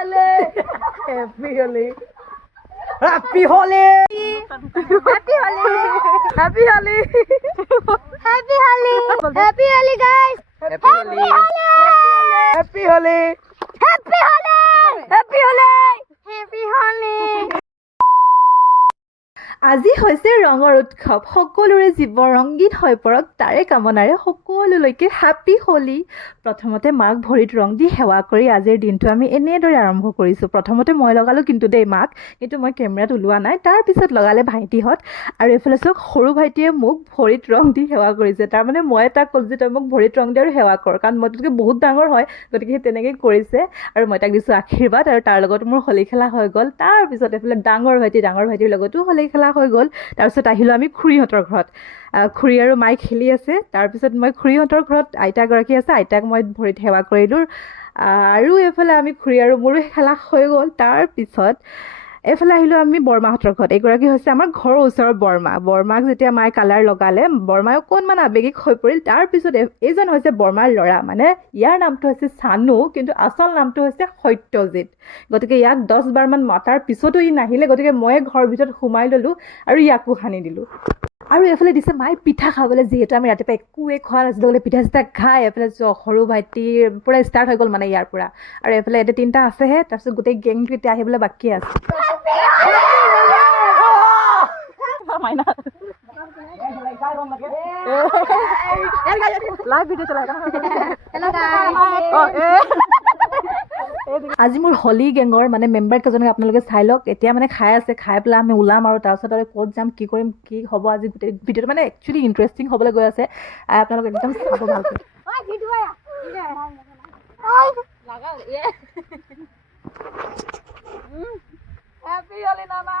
Happy Holi. Happy Holi. Happy Holi. Happy Holi. Happy Holi. Happy Holi, guys. Happy Holi. Happy Holi. Happy Holi. Happy Holi. Happy Holi. আজি হৈছে ৰঙৰ উৎসৱ সকলোৰে জীৱ ৰঙীন হৈ পৰক তাৰে কামনাৰে সকলোলৈকে হেপী হোলি প্ৰথমতে মাক ভৰিত ৰং দি সেৱা কৰি আজিৰ দিনটো আমি এনেদৰে আৰম্ভ কৰিছোঁ প্ৰথমতে মই লগালোঁ কিন্তু দেই মাক কিন্তু মই কেমেৰাত ওলোৱা নাই তাৰ পিছত লগালে ভাইটিহঁত আৰু এইফালে চাওক সৰু ভাইটিয়ে মোক ভৰিত ৰং দি সেৱা কৰিছে তাৰমানে মই তাক ক'লো যে তই মোক ভৰিত ৰং দি আৰু সেৱা কৰ কাৰণ মই তোতকৈ বহুত ডাঙৰ হয় গতিকে সেই তেনেকৈ কৰিছে আৰু মই তাক দিছোঁ আশীৰ্বাদ আৰু তাৰ লগত মোৰ হোলী খেলা হৈ গ'ল তাৰপিছত এইফালে ডাঙৰ ভাইটিৰ লগতো হোলী খেলা হৈ গ'ল তাৰপিছত আহিলোঁ আমি খুৰীহঁতৰ ঘৰত খুৰী আৰু মাই খেলি আছে তাৰপিছত মই খুৰীহঁতৰ ঘৰত আইতাগৰাকী আছে আইতাক মই ভৰিত সেৱা কৰিলোঁ আৰু এইফালে আমি খুৰী আৰু মোৰো খেলা হৈ গ'ল তাৰপিছত এইফালে আহিলোঁ আমি বৰমাহঁতৰ ঘৰত এইগৰাকী হৈছে আমাৰ ঘৰৰ ওচৰৰ বৰমাক যেতিয়া মায়ে কালাৰ লগালে বৰমাই অকণমান আৱেগিক হৈ পৰিল তাৰপিছত এইজন হৈছে বৰমাৰ ল'ৰা মানে ইয়াৰ নামটো হৈছে চানু কিন্তু আচল নামটো হৈছে সত্যজিত গতিকে ইয়াক 10 বাৰমান মাতাৰ পিছতো ই নাহিলে গতিকে মই ঘৰৰ ভিতৰত সোমাই ল'লোঁ আৰু ইয়াকো সানি দিলোঁ আৰু এইফালে দিছে মায়ে পিঠা খাবলৈ যিহেতু আমি ৰাতিপুৱা একোৱে খোৱা নাছিলোঁ বোলে পিঠা চিঠা খাই এইফালে সৰু ভাইটিৰ পৰা ষ্টাৰ্ট হৈ গ'ল মানে ইয়াৰ পৰা আৰু এইফালে এতিয়া 3টা আছেহে তাৰপিছত গোটেই গেংটো এতিয়া আহিবলৈ বাকী আছে আজি মোৰ হোলী গেঙৰ মানে মেম্বাৰ কেইজনক আপোনালোকে চাই লওক এতিয়া মানে খাই আছে খাই পেলাই আমি ওলাম আৰু তাৰপিছত আৰু ক'ত যাম কি কৰিম কি হ'ব আজি গোটেই ভিডিঅ'টো মানে একচুৱেলি ইণ্টাৰেষ্টিং হ'বলৈ গৈ আছে আপোনালোকে একদম চাব ভালকৈ Happy Holi, Nana.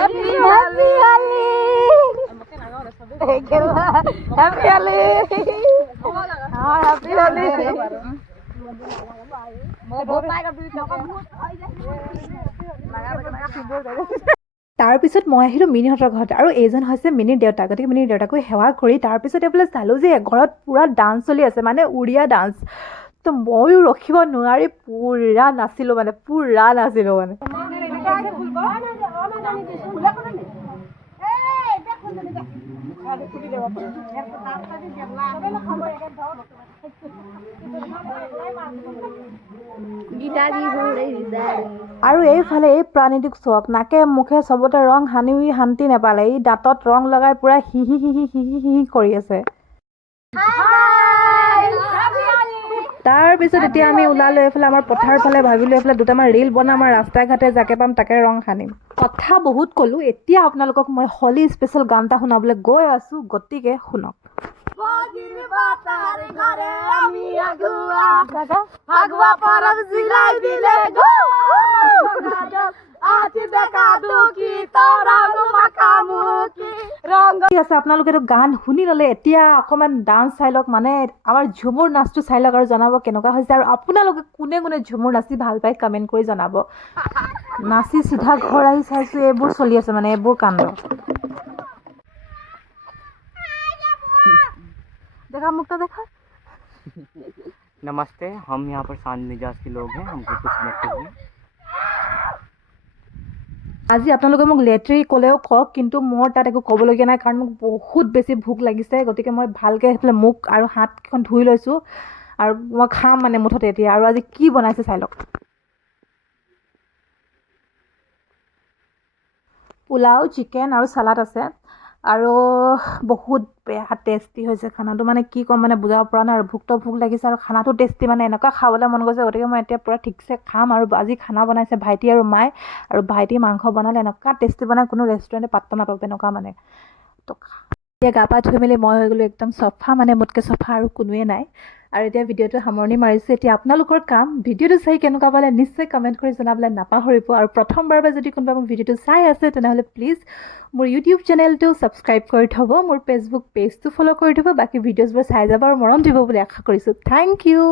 Happy Holi. Happy Holi. Happy Holi. তাৰপিছত মই আহিলোঁ মিনিহঁতৰ ঘৰত আৰু এইজন হৈছে মিনিৰ দেউতা গতিকে মিনিৰ দেউতাকো সেৱা কৰি তাৰপিছত এইফালে চালোঁ যে ঘৰত পূৰা ডান্স চলি আছে মানে উৰিয়া ডান্স তো ময়ো ৰখিব নোৱাৰি পূৰা নাছিলোঁ মানে আৰু এইফালে এই প্ৰাণীটোক চাওক নাকে মুখে চবতে ৰং সানি শান্তি নাপালে ই দাঁতত ৰং লগাই পূৰা হিহি কৰি আছে তাৰপিছত এতিয়া আমি ওলালোঁ এইফালে আমাৰ পথাৰ ফালে ভাবিলোঁ এইফালে দুটামান ৰীল বনাম আৰু ৰাস্তাই ঘাটে যাকে পাম তাকে ৰং সানিম কথা বহুত ক'লোঁ এতিয়া আপোনালোকক মই হোলী স্পেচিয়েল গান এটা শুনাবলৈ গৈ আছোঁ গতিকে শুনক ঠিক আছে আপোনালোকেতো গান শুনি ল'লে এতিয়া অকণমান ডান্স চাই লওক মানে আমাৰ ঝুমুৰ নাচটো চাই লওক আৰু জনাব কেনেকুৱা হৈছে আৰু আপোনালোকে কোনে ঝুমুৰ নাচি ভাল পায় কমেণ্ট কৰি জনাব নাচি চিধা ঘৰ আহি চাইছোঁ এইবোৰ চলি আছে মানে এইবোৰ কাণ্ড देखा मुक्ता देखा नमस्ते हम यहाँ पर शांत मिजाज के लोग हैं हमको कुछ मत कहिए আজি আপোনালোকে মোক লেট্ৰি ক'লেও কওক কিন্তু মোৰ তাত একো ক'বলগীয়া নাই কাৰণ মোক বহুত বেছি ভোক লাগিছে গতিকে মই ভালকৈ সেইফালে মুখ আৰু হাতখন ধুই লৈছোঁ আৰু মই খাম মানে মুঠতে এতিয়া আৰু আজি কি বনাইছে চাই লওক পোলাও চিকেন আৰু চালাড আছে আৰু বহুত বেয়া টেষ্টি হৈছে খানাটো মানে কি ক'ম মানে বুজাব পৰা নাই আৰু ভোক লাগিছে আৰু খানাটো টেষ্টি মানে এনেকুৱা খাবলৈ মন গৈছে গতিকে মই এতিয়া পূৰা ঠিকছে খাম আৰু আজি খানা বনাইছে ভাইটি আৰু মায়ে আৰু ভাইটি মাংস বনালে এনেকুৱা টেষ্টি বনাই কোনো ৰেষ্টুৰেণ্টে পাত্তা নাপাব এনেকুৱা মানে তো এতিয়া গা পা ধুই মেলি মই হৈ গ'লোঁ একদম চফা মানে মোতকৈ চফা আৰু কোনোৱে নাই আৰু এতিয়া ভিডিঅ'টো সামৰণি মাৰিছোঁ এতিয়া আপোনালোকৰ কাম ভিডিঅ'টো চাই কেনেকুৱা পালে নিশ্চয় কমেণ্ট কৰি জনাবলৈ নাপাহৰিব আৰু প্ৰথমবাৰৰ পৰা যদি কোনোবা মোৰ ভিডিঅ'টো চাই আছে তেনেহ'লে প্লিজ মোৰ ইউটিউব চেনেলটো ছাবস্ক্ৰাইব কৰি থ'ব মোৰ ফেচবুক পেজটো ফ'ল' কৰি থ'ব বাকী ভিডিঅ'ছবোৰ চাই যাব আৰু মৰম দিব বুলি আশা কৰিছোঁ থেংক ইউ